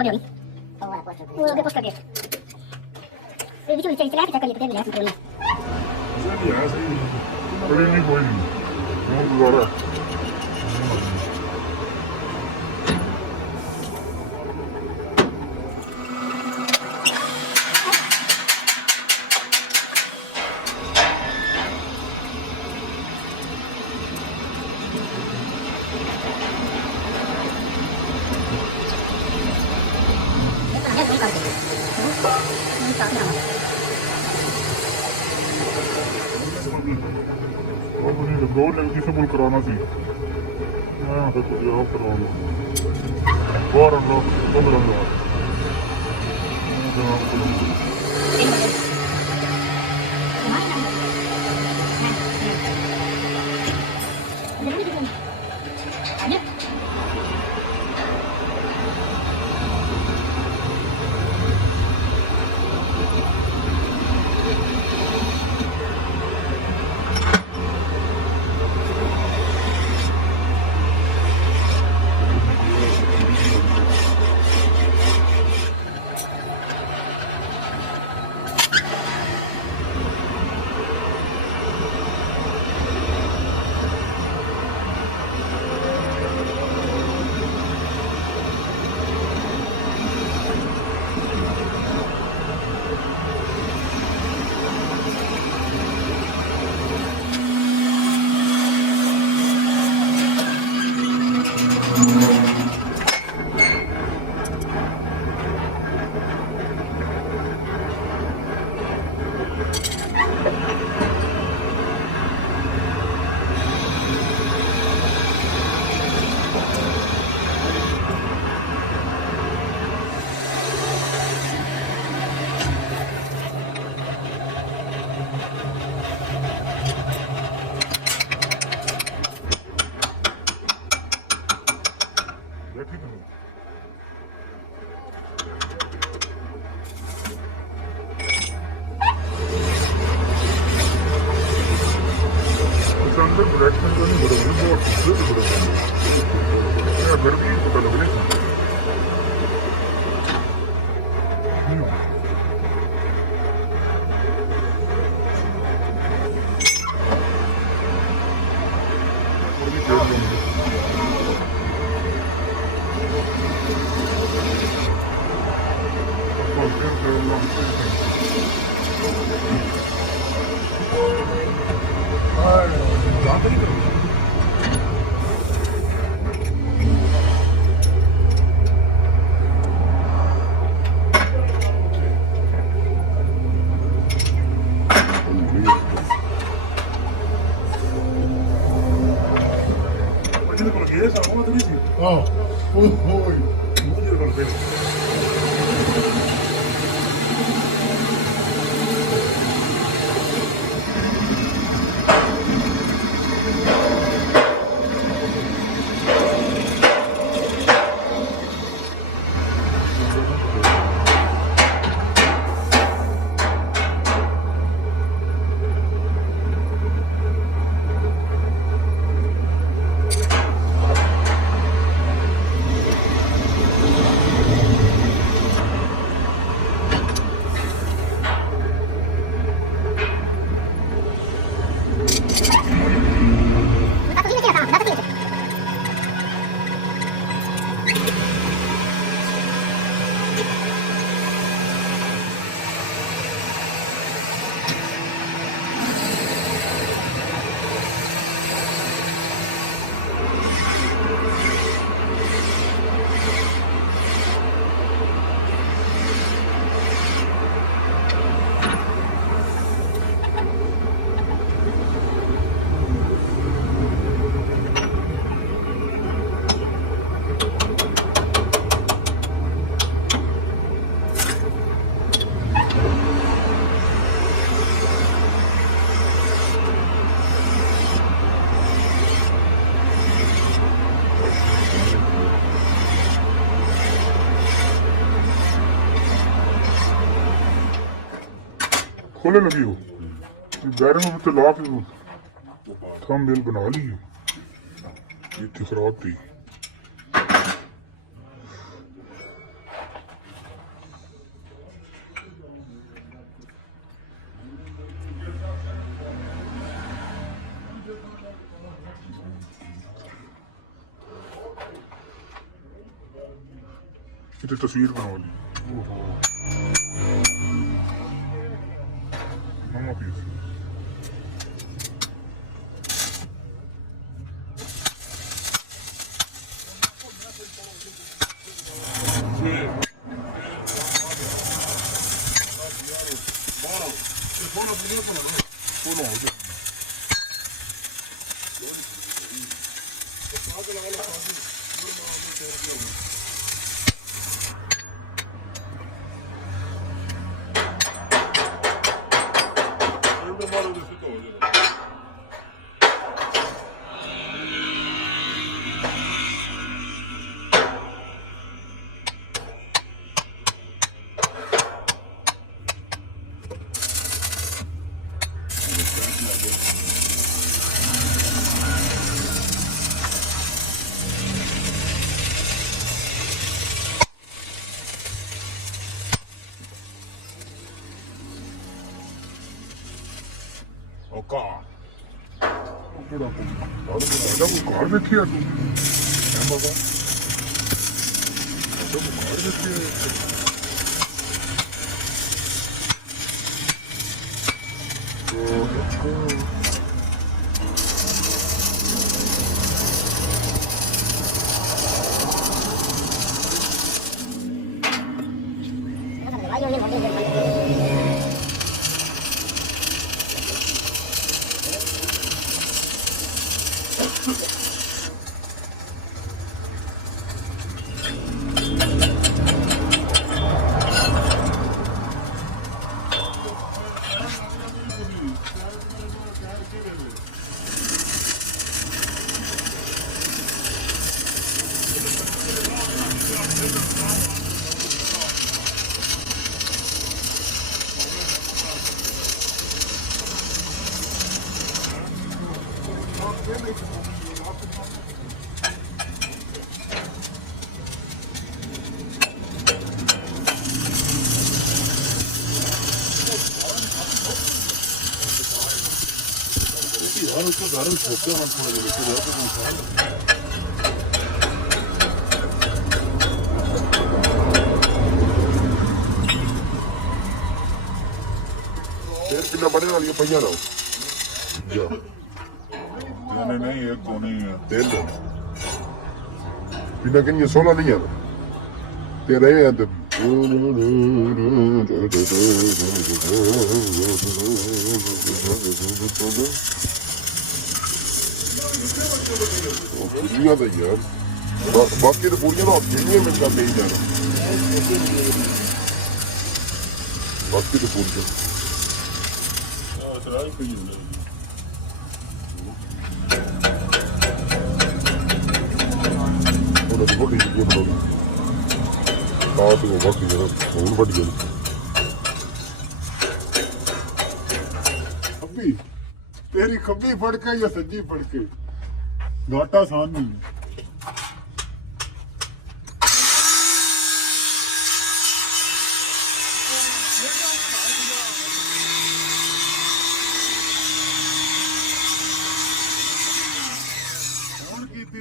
ਉਹ ਲਿਆਉਣੀ ਉਹ ਅੱਗੇ ਪੁੱਛ ਕੇ ਇਹ ਵਿੱਚ ਚੇਂਜ ਚਲਾ ਕੇ ਚੱਕ ਲਈ ਤੇ ਲੈ ਕੰਟਰੋਲ ਇਹ ਹੈ ਸਹੀ ਕੋਈ ਨਹੀਂ ਉਹ ਦੁਬਾਰਾ बहुत नोटिसबल कराना सी मैं तो कुछ और करवा लो और हम लोग 15,000 डायरेक्शन तो नहीं बदल बहुत जल्द बदल मेरा घर भी पता लग रहा है खोले लगी हो बैरंग में तो ला के थंबनेल बना ली ये खराब थी कितनी तस्वीर बना ली मामा पीस ਕਾਰ ਵੇਖਿਆ ਤੂੰ ਬਾਬਾ ਕਾਰ ਵੇਖਿਆ यार उसको घर में छोड़ते हैं थोड़ा देर लेके जाओ तो इंसान फिर कितना बने वाली है पहिया रहो जा नहीं एक तो नहीं है तेल लो बिना कहीं ये 16 नहीं है तेरे हैं तो पूरियां तो यार बाकी तो पूरियां तो पूरियां में कर नहीं जाना बाकी तो पूरियां और तो बड़ी ये बड़ी बात को बाकी जरा बहुत बड़ी है अभी तेरी खब्बी फड़ के या सज्जी फड़ के घाटा आसान नहीं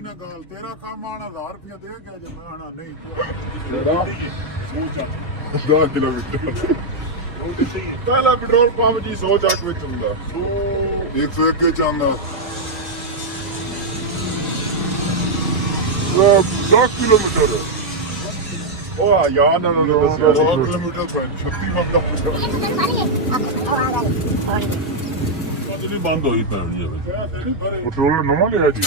ना गाल तेरा काम आना 1000 रुपया दे गया जब मैं आना नहीं 10 किलोमीटर पहला पेट्रोल पंप जी 100 ਚੱਕ ਵਿੱਚ ਹੁੰਦਾ 101 ਵਿੱਚ ਆਉਂਦਾ 10 ਕਿਲੋਮੀਟਰ ਉਹ ਯਾਰ ਨਾ ਦੱਸਿਆ 100 ਕਿਲੋਮੀਟਰ 36 ਬੰਦਾ ਅੱਜ ਨਹੀਂ ਬੰਦ ਹੋਈ ਪੈਣੀ ਹੈ ਪੈਟਰੋਲ ਨਵਾਂ ਲਿਆ ਜੀ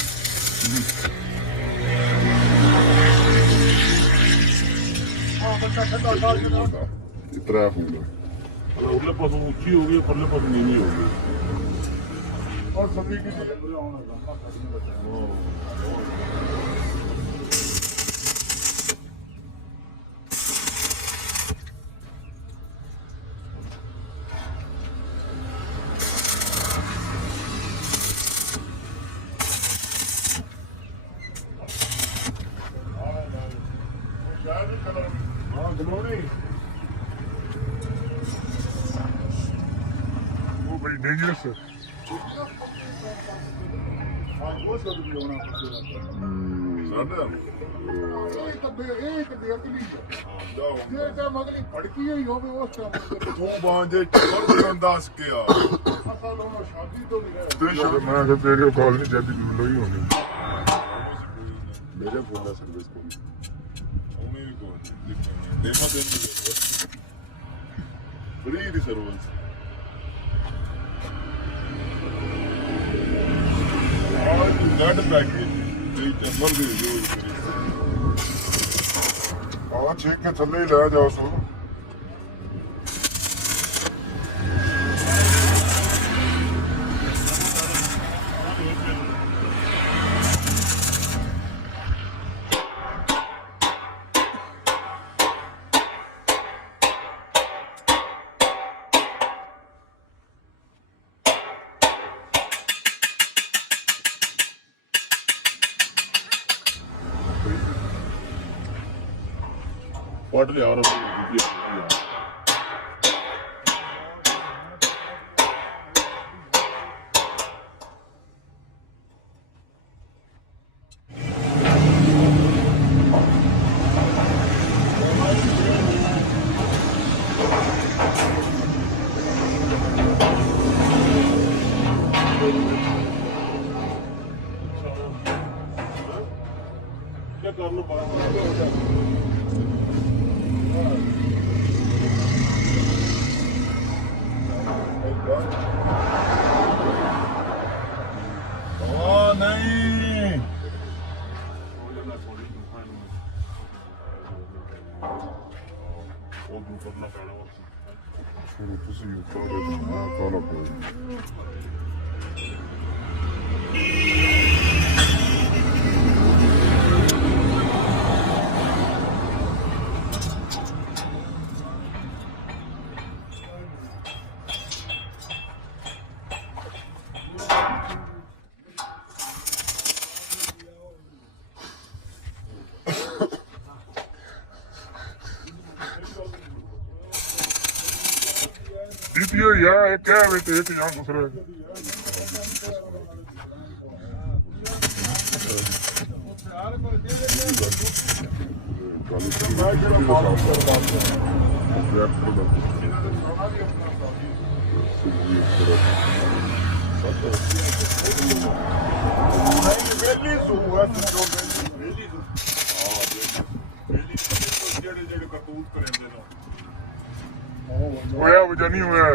इतना फूल उरले पास ऊंची हो गई परले पास नीवी हो गई और सभी की वो बड़ी डेंजरस है ਅੱਜ ਉਹ ਸਦ ਵੀ ਆਉਣਾ ਸਾਡਾ ਇਹ ਕਦੇ ਅਕਲੀ ਜੇ ਤਾਂ ਮਗਲੀ ਫੜਕੀ ਹੋਈ ਹੋਵੇ ਉਸ ਟਾਈਮ ਤੂੰ ਬਾਂਝੇ ਚੜ੍ਹ ਦੱਸ ਕੇ ਆ ਅਸਲ ਉਹ ਸ਼ਾਦੀ ਤੋਂ ਨਹੀਂ ਮੈਂ ਕਿ ਤੇਰੀ ਕਾਲ ਨਹੀਂ ਜੱਦੀ ਲੋਈ ਹੋਣੀ ਮੇਰੇ ਫੋਨ ਦਾ ਸਰਵਿਸ ਕੋਈ ਉਹਨੇ ਵੀ ਕੋਈ ਦੇਮਾ ਦੇਣੀ ਫਰੀ ਦੀ ਸਰਵਿਸ ਗਾਰਡ ਪੈਕੇਜ ਇਹ ਚੰਬਰ ਦੇ ਜੋ ਆ ਛੇਕ ਕੇ ਥੱਲੇ ਹੀ ਲੈ ਜਾਓ ਸੋ पढ़ लिया और क्या कर लो नहीं शुरू तो से Diyor ya, evet, yan kusura. होया वजह नहीं होया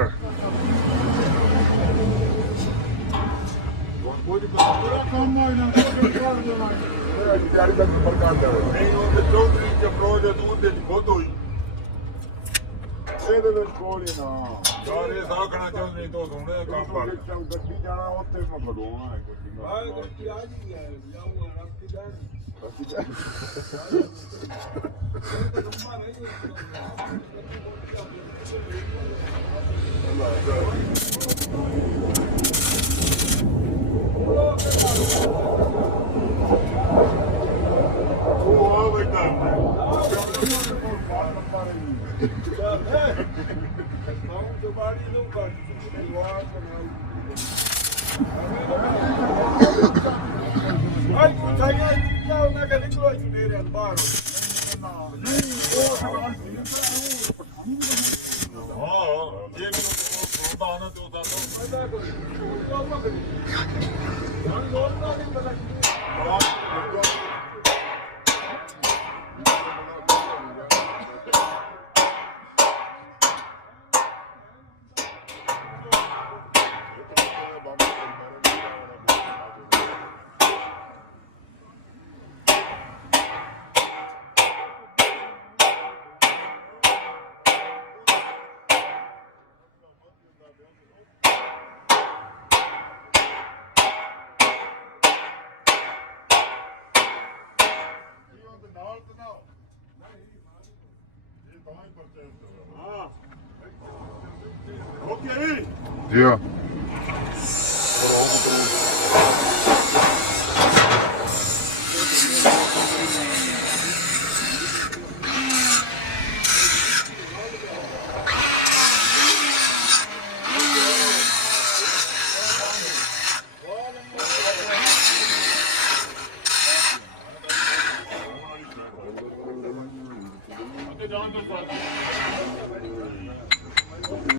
जी हाँ